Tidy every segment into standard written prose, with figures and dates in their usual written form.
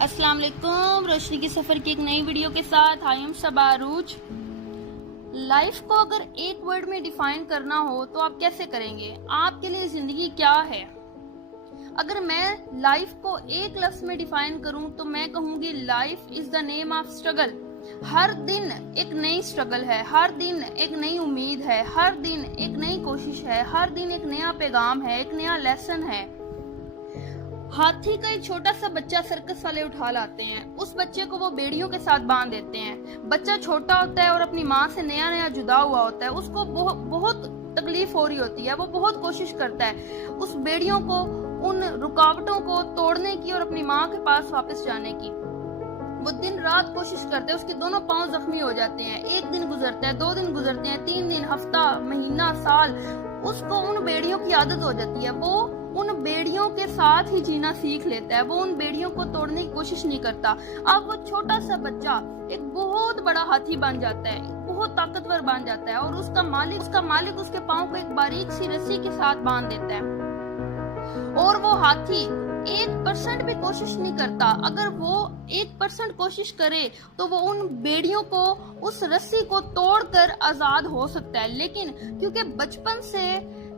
अस्सलाम वालेकुम। रोशनी की सफर की एक नई वीडियो के साथ I am Saba Arooj. Life को अगर एक वर्ड में डिफाइन करना हो तो आप कैसे करेंगे? आपके लिए जिंदगी क्या है? अगर मैं लाइफ को एक लफ्ज में डिफाइन करूं तो मैं कहूंगी life is the name of struggle. हर दिन एक नई स्ट्रगल है, हर दिन एक नई उम्मीद है, हर दिन एक नई कोशिश है, हर दिन एक नया पैगाम है, एक नया लेसन है। हाथी का एक छोटा सा बच्चा सर्कस वाले उठा लाते हैं। उस बच्चे को वो बेड़ियों के साथ बांध देते हैं। बच्चा छोटा होता है और अपनी माँ से नया नया जुदा हुआ होता है। उसको बहुत तकलीफ हो रही होती है। वो बहुत कोशिश करता है उस बेड़ियों को, उन रुकावटों को तोड़ने की और अपनी माँ के पास वापस जाने की। वो दिन रात कोशिश करते हैं। उसके दोनों पांव जख्मी हो जाते हैं। एक दिन गुजरता है, 2 दिन गुजरते हैं, 3 दिन, हफ्ता, महीना, साल। उसको उन बेड़ियों की आदत हो जाती है। वो उन बेड़ियों के साथ ही जीना सीख लेता है। वो उन बेड़ियों को तोड़ने की कोशिश नहीं करता। अब वो छोटा सा बच्चा एक बहुत बड़ा हाथी बन जाता है, बहुत ताकतवर बन जाता है और उसका मालिक उसके पाँव को एक बारीक सी रस्सी के साथ बांध देता है। और वो हाथी 1% भी कोशिश नहीं करता। अगर वो 1% कोशिश करे तो वो उन बेड़ियों को, उस रस्सी को तोड़कर आजाद हो सकता है। लेकिन क्योंकि बचपन से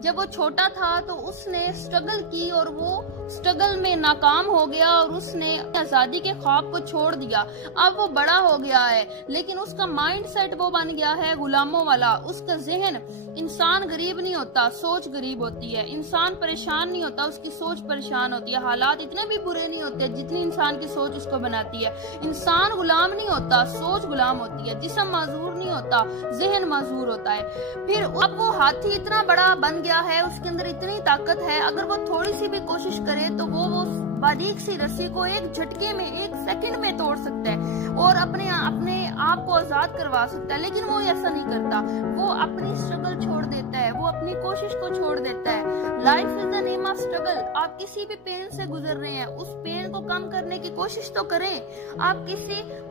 जब वो छोटा था तो उसने स्ट्रगल की और वो स्ट्रगल में नाकाम हो गया और उसने आजादी के ख्वाब को छोड़ दिया। अब वो बड़ा हो गया है लेकिन उसका माइंड सेट वो बन गया है गुलामों वाला। उसका जहन, इंसान गरीब नहीं होता, सोच गरीब होती है। इंसान परेशान नहीं होता, उसकी सोच परेशान होती है। हालात इतने भी बुरे नहीं होते जितनी इंसान की सोच उसको बनाती है। इंसान गुलाम नहीं होता, सोच गुलाम होती है। जिस्म माजूर नहीं होता, जहन माजूर होता है। फिर अब वो हाथी इतना बड़ा बन गया है, उसके अंदर इतनी ताकत है। अगर वो थोड़ी सी भी कोशिश करे तो वो बारीक सी रस्सी को एक झटके में, 1 सेकंड में तोड़ सकता है और अपने आप को आजाद करवा सकता है। लेकिन वो ऐसा नहीं करता। वो अपनी स्ट्रगल छोड़ देता है, वो अपनी कोशिश को छोड़ देता है। Life is the name of struggle. आप किसी भी पेन से गुजर रहे हैं, उस पेन को कम करने की कोशिश तो करें। आप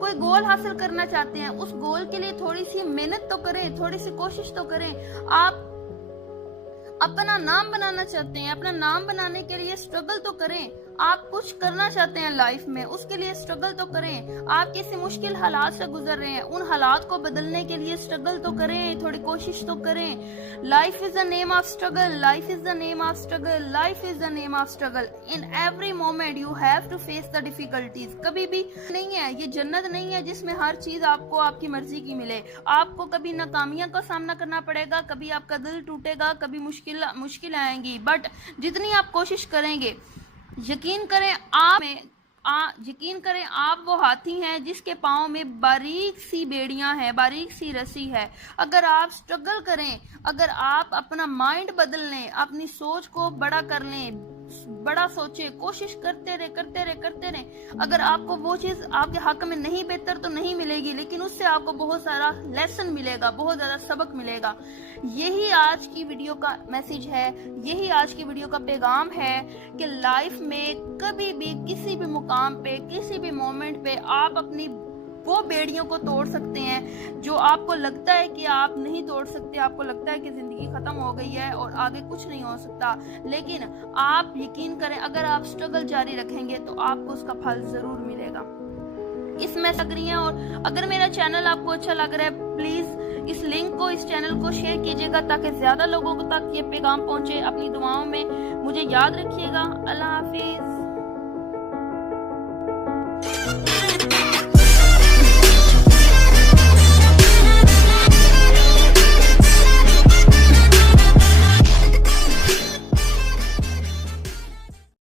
कोई गोल हासिल करना चाहते हैं, उस गोल के लिए थोड़ी सी मेहनत तो करें, थोड़ी सी कोशिश तो करें। आप अपना नाम बनाना चाहते हैं, अपना नाम बनाने के लिए स्ट्रगल तो करें। आप कुछ करना चाहते हैं लाइफ में, उसके लिए स्ट्रगल तो करें। आप किसी मुश्किल हालात से गुजर रहे हैं, उन हालात को बदलने के लिए स्ट्रगल तो करें, थोड़ी कोशिश तो करें। Life is the name of struggle, life is the name of struggle, life is the name of struggle. In every moment you have to face the difficulties. कभी भी नहीं है, ये जन्नत नहीं है जिसमें हर चीज आपको आपकी मर्जी की मिले। आपको कभी नाकामियां का सामना करना पड़ेगा, कभी आपका दिल टूटेगा, कभी मुश्किल आएंगी। बट जितनी आप कोशिश करेंगे, यकीन करें आप वो हाथी हैं जिसके पाँव में बारीक सी बेड़ियां हैं, बारीक सी रस्सी है। अगर आप स्ट्रगल करें, अगर आप अपना माइंड बदल लें, अपनी सोच को बड़ा कर लें, बड़ा सोचे, कोशिश करते रहे। अगर आपको वो चीज आपके हक में नहीं बेहतर तो नहीं मिलेगी, लेकिन उससे आपको बहुत सारा लेसन मिलेगा, बहुत ज्यादा सबक मिलेगा। यही आज की वीडियो का मैसेज है, यही आज की वीडियो का पैगाम है कि लाइफ में कभी भी, किसी भी मुकाम पे, किसी भी मोमेंट पे आप अपनी वो बेड़ियों को तोड़ सकते हैं जो आपको लगता है कि आप नहीं तोड़ सकते। आपको लगता है कि जिंदगी खत्म हो गई है और आगे कुछ नहीं हो सकता। लेकिन आप यकीन करें, अगर आप स्ट्रगल जारी रखेंगे तो आपको उसका फल जरूर मिलेगा। इसमें सक्रिय हैं। और अगर मेरा चैनल आपको अच्छा लग रहा है, प्लीज इस लिंक को, इस चैनल को शेयर कीजिएगा ताकि ज्यादा लोगों तक ये पैगाम पहुंचे। अपनी दुआओं में मुझे याद रखिएगा। अल्लाह हाफिज।